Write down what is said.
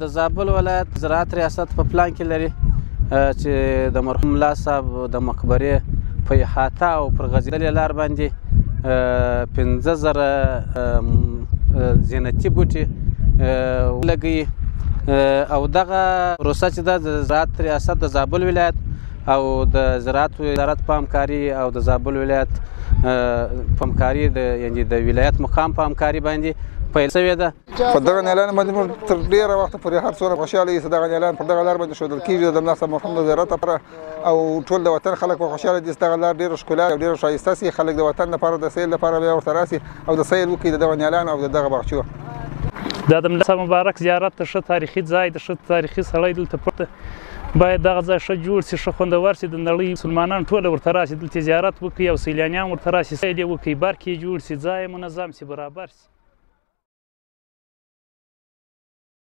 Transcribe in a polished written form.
د زابل ولایت زراعت ریاست په پلان کې لري چې د مرحوم ملا صاحب د مقبرې په احاطه او پر غځېدلې لار باندې 15,000 زینتي بوټي ولګوي او دغه پروسه چې ده د زراعت ریاست د زابل ولایت او د زراعت وزارت په همکاري او د زابل ولایت په همکاري یعنې د ولایت مقام په همکاري باندې پیل شوې ده. په دغه اعلان باندې موږ تر ډېره وخته پورې هر څومره خوشحاله یو چې دغه اعلان پر دغه لار باندې ښودل کېږي د ملا صاحب مرحوم د زیارت لپاره او ټول د وطن خلک به خوشحاله دي چې دغه لار ډېره ښکلا او ډېره ښایسته سي. خلک د وطن لپاره د سیل لپاره بیا ورته راسي او د سیل وکړي د دغه اعلان او د دغه باغچو. دا د ملا صاحب مبارک زیارت د ښه تاریخي ځای د ښه تاریخي سړی دلته پټ باید دغه ځای ښه جوړ سي ښه خوندور سي د نړۍ مسلمانان ټوله ورته راسي دلته زیارت وکړي او سیلانیان ورته راسي سیل یې وکړي برق یې جوړ سي ځای یې منظم سي برابر سي.